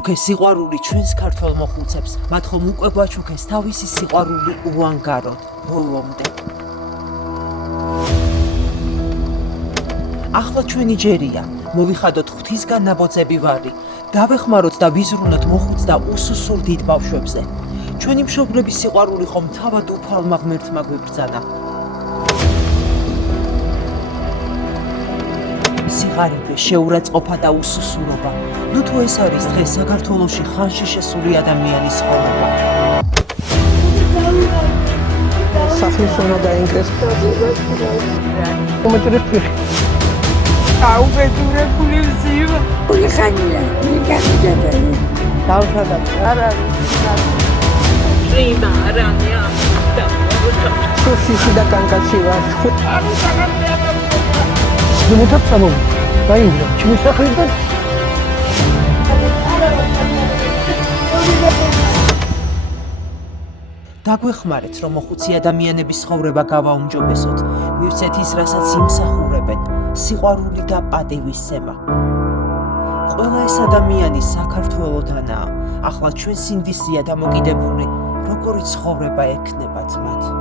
გვაჩუქეს სიყვარული ჩვენს ქართველ მოხუცებს, მათ ხომ უკვე გვაჩუქეს თავისი სიყვარული უანგაროდ, ბოლომდე. ახლა ჩვენი ჯერია, მოვიხადოთ ღვთისგან ნაბოძები ვარი, დავეხმაროთ და ვიზრუნოთ მოხუც და უსუსურ დიდ ბავშვებზე. ჩვენი მშობლების სიყვარული ხომ თავად უფალმა ღმერთმა გვიბრძანა. სიღარიბე, შეურაცხყოფა და უსუსურობა. ნუ თუ ეს არის დღეს საქართველოში ხანში შესული ადამიანის ცხოვრება. სახლის უნდა დაინგრეს. აუბედურებული ზივა. Puli ხანია, მიგაჭედა. დავშადებ. არა. პრიმა არამია. სუსისი და კანკაცი ვარ. არა საგანია. ნუთა სამო. დაინგრა. ჩემი სახლიდან დაგვეხმარეთ, რომ მოხუცი ადამიანების ცხოვრება გავაუმჯობესოთ, მივცეთ ის, რასაც იმსახურებენ, სიყვარული და პატივისცემა. ყველა ეს ადამიანი საქართველოდანაა, ახლა ჩვენ სინდისია დამოკიდებული, როგორი ცხოვრება ექნებათ მათ.